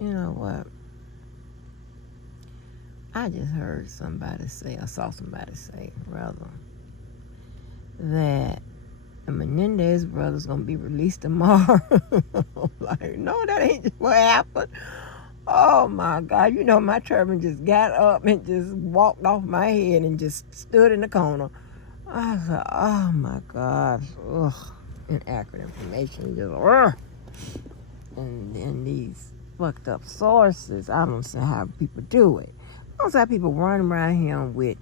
You know what? I just heard somebody say, I saw somebody say, rather, that the Menendez brothers gonna be released tomorrow. I'm like, no, that ain't what happened. Oh my God! You know, my turban just got up and just walked off my head and just stood in the corner. I was like, oh my gosh, ugh, inaccurate information, just ugh. And these fucked up sources. I don't see how people do it. I don't see how people run around here with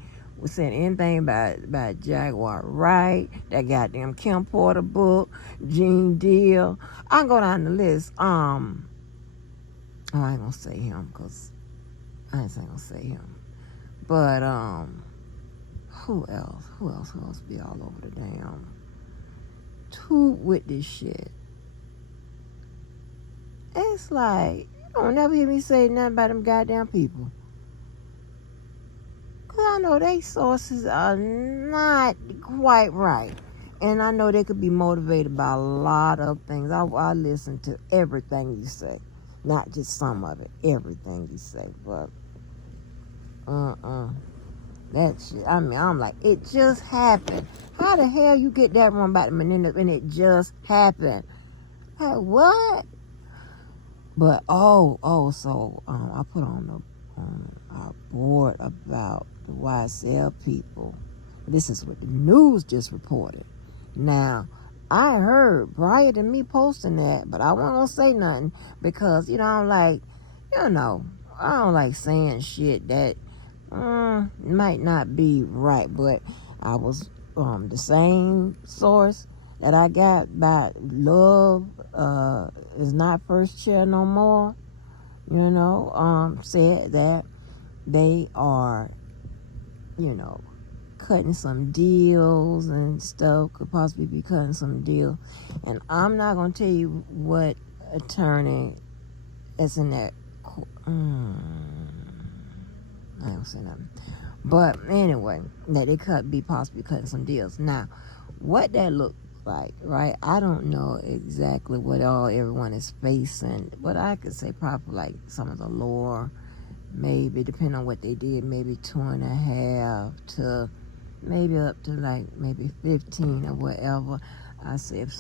saying anything about Jaguar Wright, that goddamn Kim Porter book, Gene Deal. I can go down the list. I ain't gonna say him because I ain't gonna say him. But who else? Who else be all over the damn toot with this shit? It's like you don't never hear me say nothing about them goddamn people. Cause I know they sources are not quite right. And I know they could be motivated by a lot of things. I listen to everything you say. Not just some of it. Everything you say. But that shit. I mean, I'm like, it just happened. How the hell you get that one about the Menendez and it just happened? Like, what? But so I put on our board about the YSL people. This is what the news just reported. Now, I heard prior to me posting that, but I wasn't gonna say nothing because I'm like, I don't like saying shit that might not be right. But I was the same source that I got about love is not first chair no more. Said that they are, cutting some deals and stuff, could possibly be cutting some deals. And I'm not going to tell you what attorney is in that. I don't say nothing. But anyway, that they could be possibly cutting some deals. Now, what that looks like, right? I don't know exactly what all everyone is facing, but I could say probably like some of the lower, maybe depending on what they did, maybe 2.5 to maybe up to like maybe 15 or whatever. I say if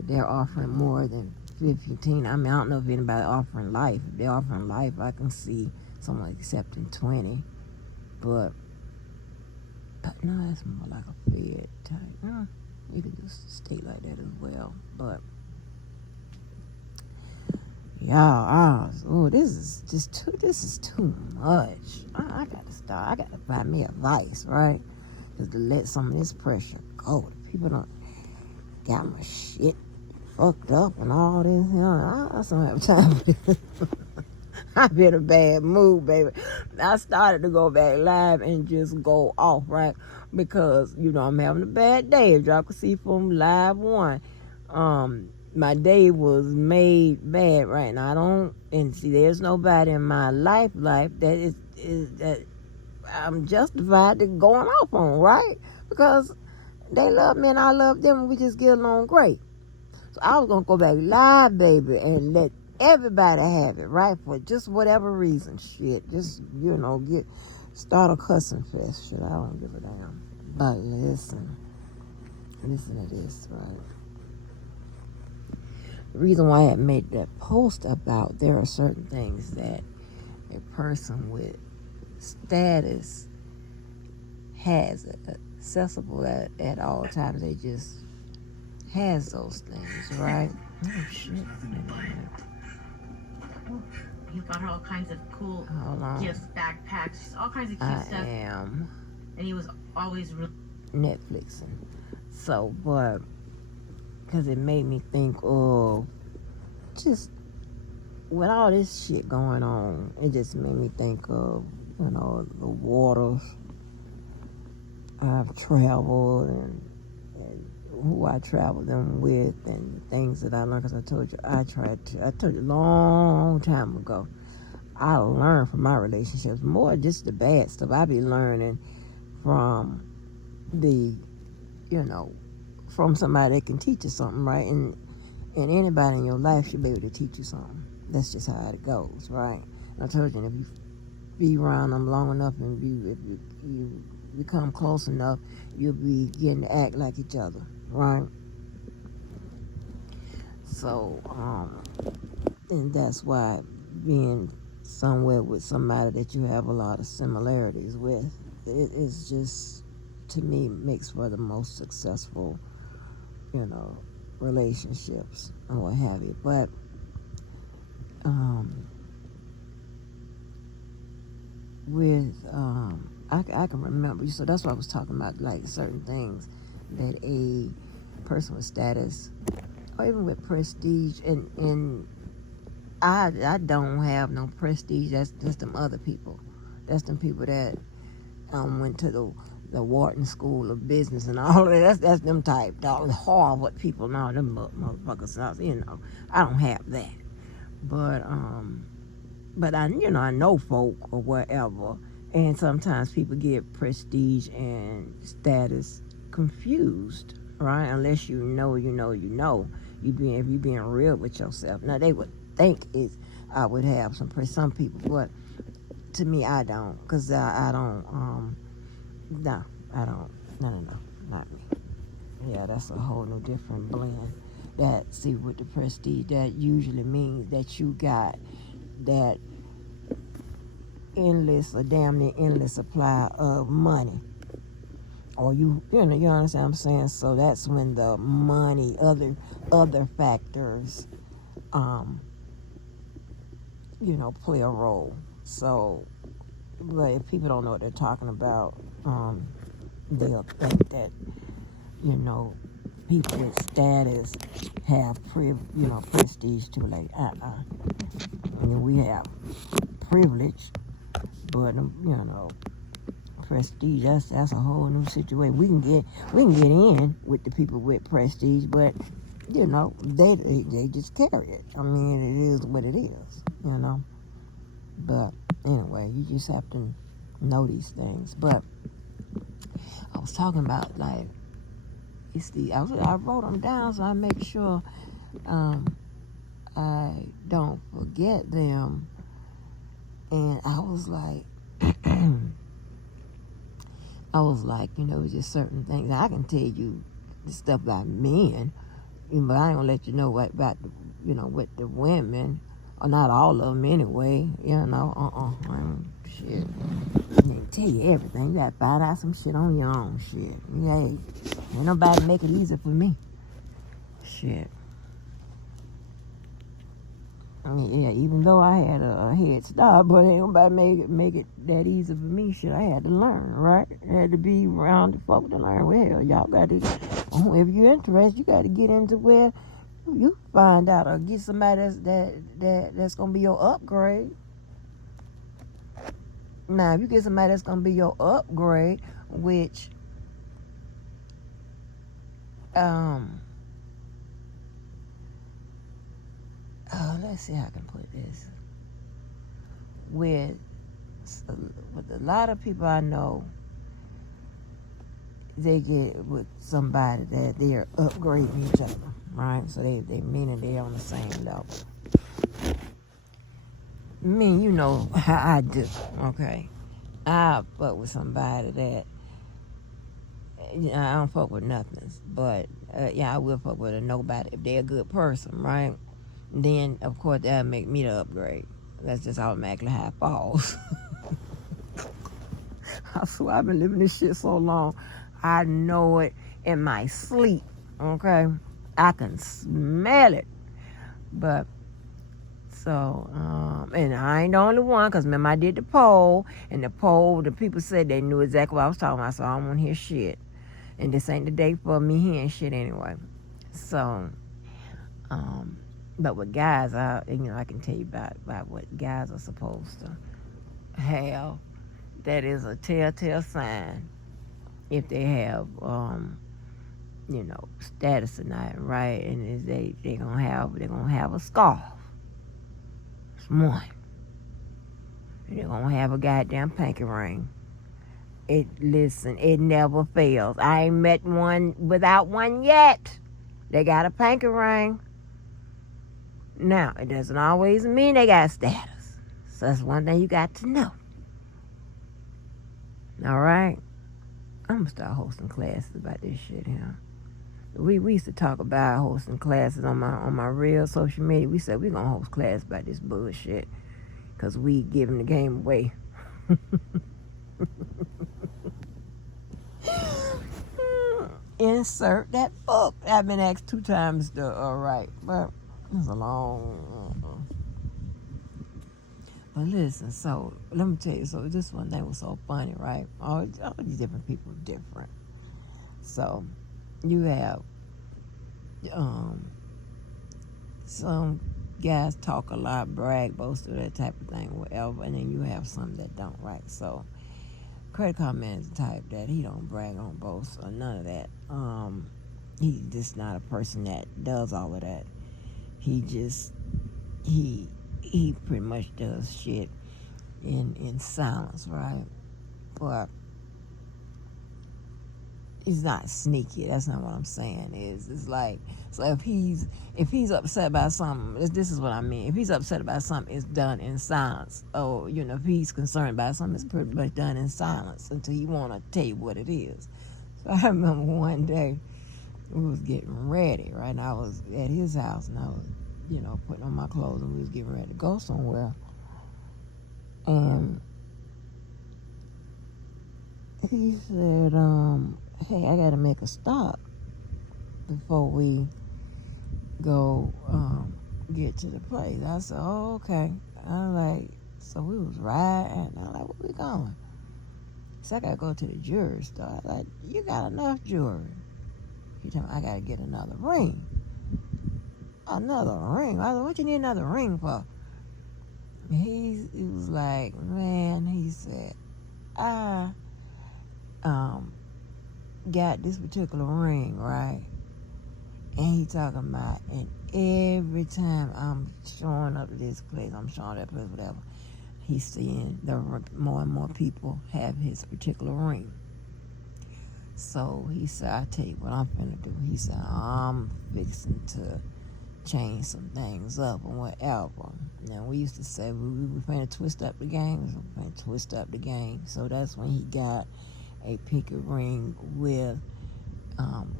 they're offering more than 15, I mean, I don't know if anybody offering life. If they're offering life, I can see someone accepting 20. But no, that's more like a Fed type. You can do state like that as well. But y'all, this is too much. I gotta start. I gotta find me a vice, right? Just to let some of this pressure go. People don't got my shit fucked up and all this. I don't have time for this. I'm in a bad mood, baby. I started to go back live and just go off, right? Because, I'm having a bad day. As y'all can see from live one. My day was made bad right now. There's nobody in my life that is that I'm justified to going off on, right? Because they love me and I love them and we just get along great. So I was going to go back live, baby, and let everybody have it, right? For just whatever reason, shit. Just, start a cussing fest, shit. I don't give a damn. But listen to this, right? The reason why I made that post about there are certain things that a person with status has accessible at all times. They just has those things, right? Oh shit! He got her all kinds of cool gifts, backpacks, all kinds of cute stuff. I am. And he was always Netflixing. So, but because it made me think of just with all this shit going on, it just made me think of the waters I've traveled and who I traveled them with and things that I learned. Because I told you a long time ago, I learned from my relationships more just the bad stuff. I be learning from from somebody that can teach you something, right? And anybody in your life should be able to teach you something. That's just how it goes, right? I told you, if you be around them long enough and if you become close enough, you'll be getting to act like each other, right? So, and that's why being somewhere with somebody that you have a lot of similarities with, it is just, to me, makes for the most successful, relationships and what have you. But I can remember, so that's what I was talking about, like certain things that a person with status or even with prestige, and I don't have no prestige. That's them other people. That's them people that went to the Wharton School of Business and all of that. That's them type, all the Harvard people and all them motherfuckers. I don't have that. But I know folk or whatever, and sometimes people get prestige and status confused, right? Unless you know. If you being real with yourself. Now they would think I would have some people, but to me I don't, because I don't. No, I don't. No, not me. Yeah, that's a whole new different blend. See, with the prestige, that usually means that you got that endless or damn near endless supply of money. Or you understand what I'm saying? So that's when the money, other factors, play a role. So, but if people don't know what they're talking about, they'll think that, people with status have prestige too. Like, I mean, we have privilege, but prestige, that's a whole new situation. We can get in with the people with prestige, but they just carry it. I mean, it is what it is, But anyway, you just have to know these things. But I was talking about, like, I wrote them down so I make sure I don't forget them. And I was like, just certain things. I can tell you the stuff about men, but I ain't gonna let you know what about with the women, or not all of them anyway. Shit. I can't tell you everything. You gotta find out some shit on your own. Shit. Ain't nobody make it easy for me. Shit. I mean, yeah, even though I had a head start, but ain't nobody make it that easy for me. Shit, I had to learn, right? I had to be around the folk to learn. Well, hell, y'all got to, if you're interested, you got to get into where you find out, or get somebody that's gonna be your upgrade. Now, if you get somebody that's gonna be your upgrade, which let's see how I can put this. With a lot of people I know, they get with somebody that they're upgrading each other, right? So they meaning they're on the same level. Me, you know how I do, okay? I fuck with somebody that, I don't fuck with nothing, but I will fuck with a nobody if they're a good person, right? Then, of course, that'll make me the upgrade. That's just automatically how it falls. I swear, I've been living this shit so long. I know it in my sleep, okay? I can smell it. But, so, and I ain't the only one, because remember I did the poll, and the people said they knew exactly what I was talking about, so I don't want to hear shit. And this ain't the day for me hearing shit anyway. So, but with guys, I can tell you about what guys are supposed to have. That is a telltale sign if they have, status or not, right? And is they're gonna have a scarf. It's one. And they're gonna have a goddamn pinky ring. It never fails. I ain't met one without one yet. They got a pinky ring. Now, it doesn't always mean they got status. So that's one thing you got to know. All right? I'm going to start hosting classes about this shit here. We used to talk about hosting classes on my real social media. We said we're going to host classes about this bullshit because we giving the game away. Insert that book. I've been asked 2 times to write, but it's a long. But listen, so let me tell you. So this one thing was so funny, right? All these different people are different. So you have some guys talk a lot, brag, boast, or that type of thing, whatever, and then you have some that don't, right? So Credit Card Man is the type that he don't brag on boast or none of that. He's just not a person that does all of that. He pretty much does shit in silence, right? But he's not sneaky. That's not what I'm saying. It's like, so if he's upset about something, this is what I mean. If he's upset about something, it's done in silence. Or if he's concerned about something, it's pretty much done in silence until you want to tell you what it is. So I remember one day we was getting ready, right? And I was at his house and I was, putting on my clothes and we was getting ready to go somewhere. And he said, hey, I gotta make a stop before we go get to the place. I said, oh, okay. I'm like, so we was riding. I'm like, where we going? So I gotta go to the jewelry store. I'm like, you got enough jewelry? He told me I gotta get another ring. Another ring? I said, what you need another ring for? He was like, man, he said, I got this particular ring, right? And he talking about, and every time I'm showing up to this place, I'm showing that place, whatever, he's seeing more and more people have his particular ring. So he said, I tell you what I'm finna do. He said, I'm fixing to change some things up and whatever. Now, we used to say we were finna twist up the game. We were finna twist up the game. So that's when he got a pinky ring with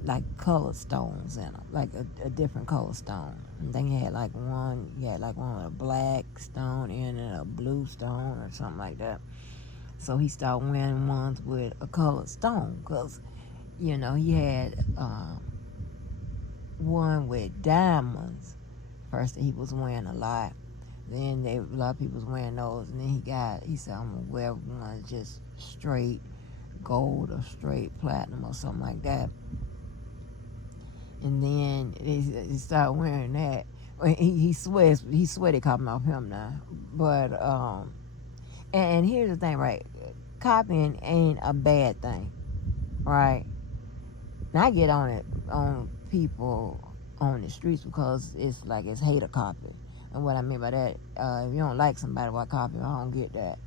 like colored stones in them, like a different color stone. I think he had one with a black stone in it, a blue stone or something like that. So he started wearing ones with a colored stone because, he had one with diamonds. First he was wearing a lot. Then a lot of people was wearing those. And then he said, I'm going to wear one just straight gold or straight platinum or something like that. And then he started wearing that. He sweaty coming off him now. But, and here's the thing, right? Copying ain't a bad thing, right? Now I get on people on the streets because it's hate a copy. And what I mean by that, if you don't like somebody while copying, I don't get that.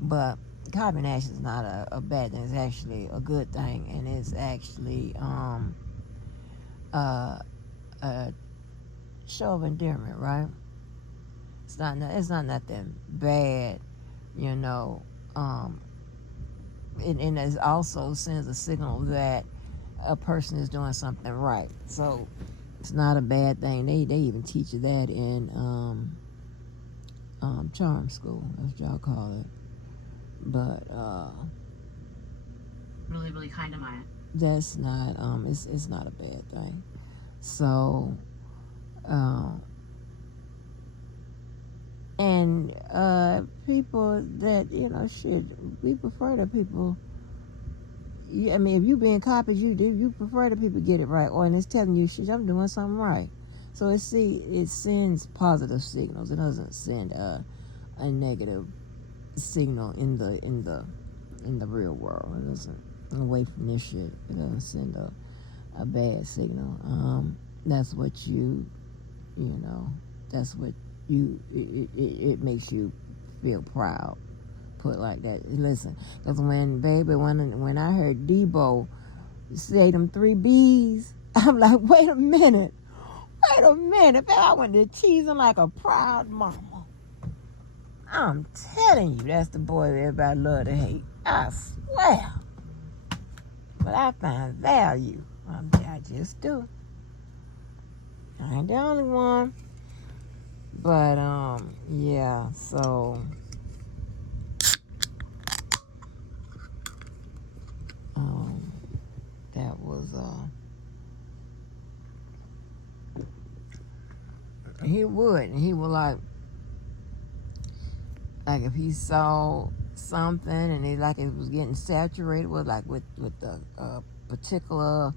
But copying actually is not a bad thing. It's actually a good thing, and it's actually a show of endearment, right? It's not nothing bad, and it also sends a signal that a person is doing something right. So it's not a bad thing. They even teach you that in charm school, that's what y'all call it. But really, really kind of mine. That's not it's not a bad thing. So and people that we prefer that people. I mean, if you being copied, you prefer that people get it right, or and it's telling you, shit, I'm doing something right. So it sends positive signals. It doesn't send a negative signal in the real world. It doesn't, away from this shit. It doesn't send a bad signal. That's what that's what it makes you feel proud. Put like that. Listen, because when I heard Debo say them 3 B's, I'm like, wait a minute, Wait a minute, baby. I went to cheesing like a proud mama. I'm telling you, that's the boy everybody love to hate. I swear. But I find value. I just do. I ain't the only one. But, yeah, so... that was, he would like if he saw something and it was getting saturated with the particular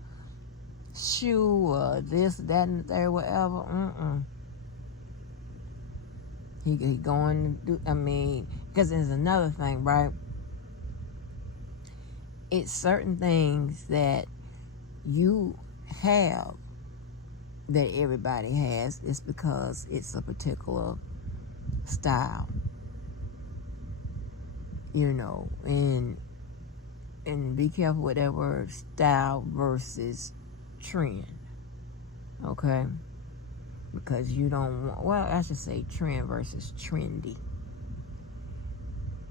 shoe or this, that, and the third, whatever, he going to do, because there's another thing, right? It's certain things that you have that everybody has. It's because it's a particular style, and be careful with that word, style versus trend, okay? Because you don't want, well, I should say trend versus trendy.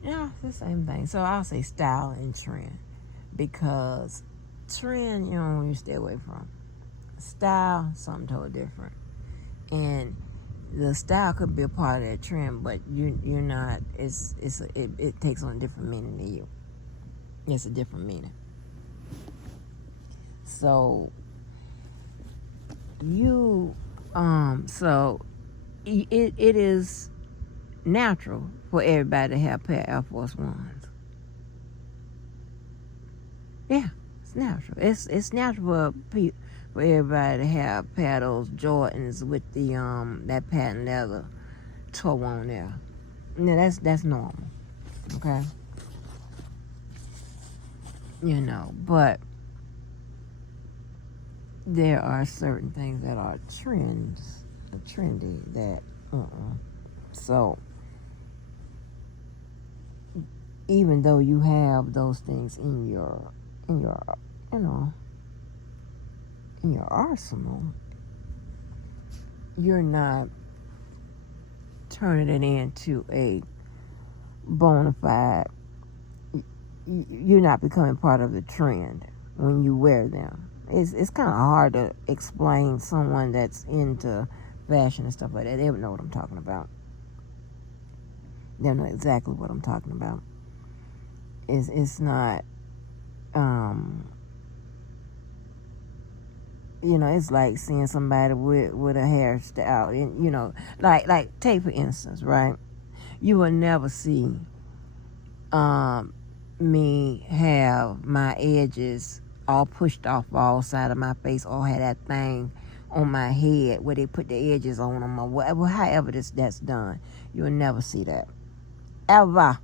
Yeah, it's the same thing. So I'll say style and trend, because trend, you don't want to stay away from. Style, something totally different. And the style could be a part of that trend, but you're not. It takes on a different meaning to you. It's a different meaning. So it is natural for everybody to have a pair of Air Force Ones. Yeah, it's natural. It's natural for everybody to have a pair of those Jordans with the that patent leather toe on there. Yeah, that's normal. Okay. But there are certain things that are trendy that So even though you have those things in your arsenal, you're not turning it into a bona fide. You're not becoming part of the trend when you wear them. It's kind of hard to explain someone that's into fashion and stuff like that. They would know what I'm talking about. They'll know exactly what I'm talking about. It's not, it's like seeing somebody with a hairstyle, and like take for instance, right? You will never see me have my edges all pushed off all side of my face, or have that thing on my head where they put the edges on them, or whatever, however that's done. You'll never see that, ever.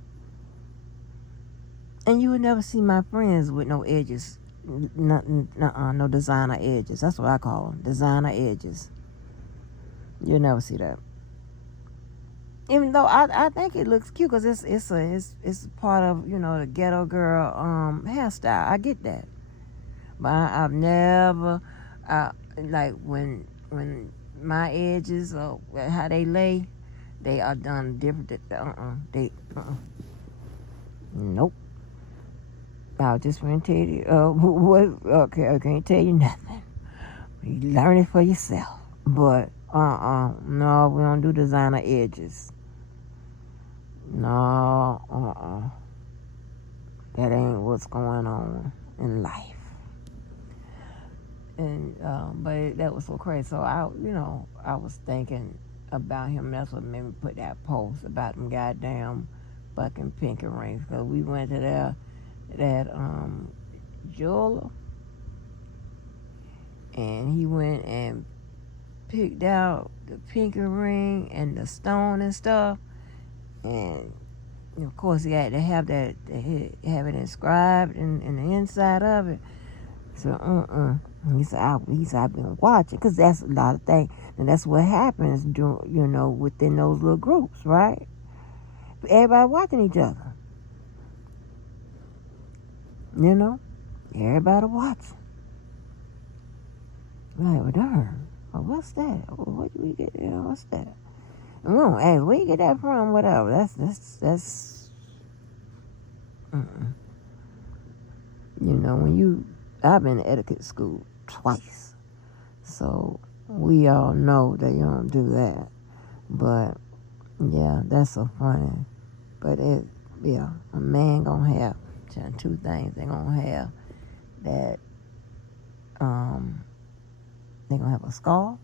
And you will never see my friends with no edges, no designer edges. That's what I call them, designer edges. You'll never see that. Even though I think it looks cute, because it's part of the ghetto girl hairstyle. I get that, but I've never like when my edges or how they lay, they are done different. Nope. I was just going to tell you what. Okay, I can't tell you nothing. You learn it for yourself. But no, we don't do designer edges. No, that ain't what's going on in life. And but that was so crazy. So I was thinking about him. That's what made me put that post about them goddamn fucking pinky rings. Because we went to that jeweler, and he went and picked out the pinky ring and the stone and stuff. And of course he had to have that, have it inscribed in the inside of it. So he said I've been watching, because that's a lot of things, and that's what happens within those little groups, right? Everybody watching each other. Everybody watching. Like, well, darn, Oh, what's that? Oh, what do we get? You know, what's that? And we don't ask where you get that from. Whatever. That's. Mm-mm. You know, I've been to etiquette school twice, so we all know that you don't do that. But yeah, that's so funny. But a man gonna have two things. They gonna have that. They gonna have a scarf.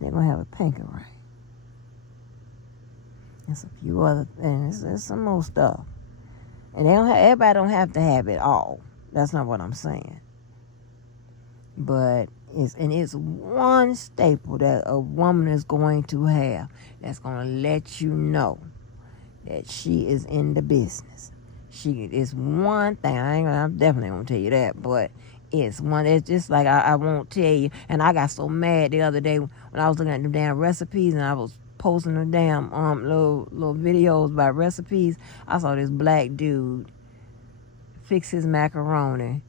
They're gonna have a pinky ring. There's a few other things. There's some more stuff. And everybody don't have to have it all. That's not what I'm saying. But it's one staple that a woman is going to have that's going to let you know that she is in the business. It's one thing. I'm definitely going to tell you that, but it's one. It's just like I won't tell you. And I got so mad the other day when I was looking at the damn recipes and I was posting the damn little videos about recipes. I saw this black dude fix his macaroni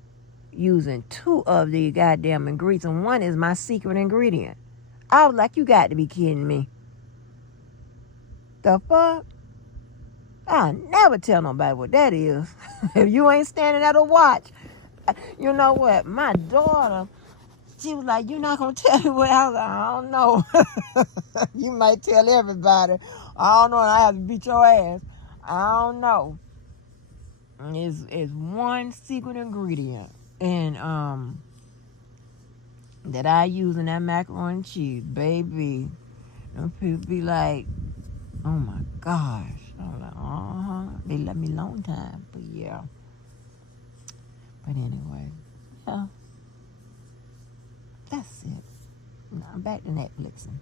using 2 of the goddamn ingredients, and one is my secret ingredient. I was like, you got to be kidding me. The fuck? I'll never tell nobody what that is. If you ain't standing at a watch. You know what? My daughter, she was like, you're not going to tell me what? I was like, I don't know. You might tell everybody. I don't know, and I have to beat your ass. I don't know. It's one secret ingredient. And that I use in that macaroni and cheese, baby. Them people be like, oh my gosh. I'm like, They let me long time, but yeah. But anyway, yeah. That's it. Now back to Netflixing.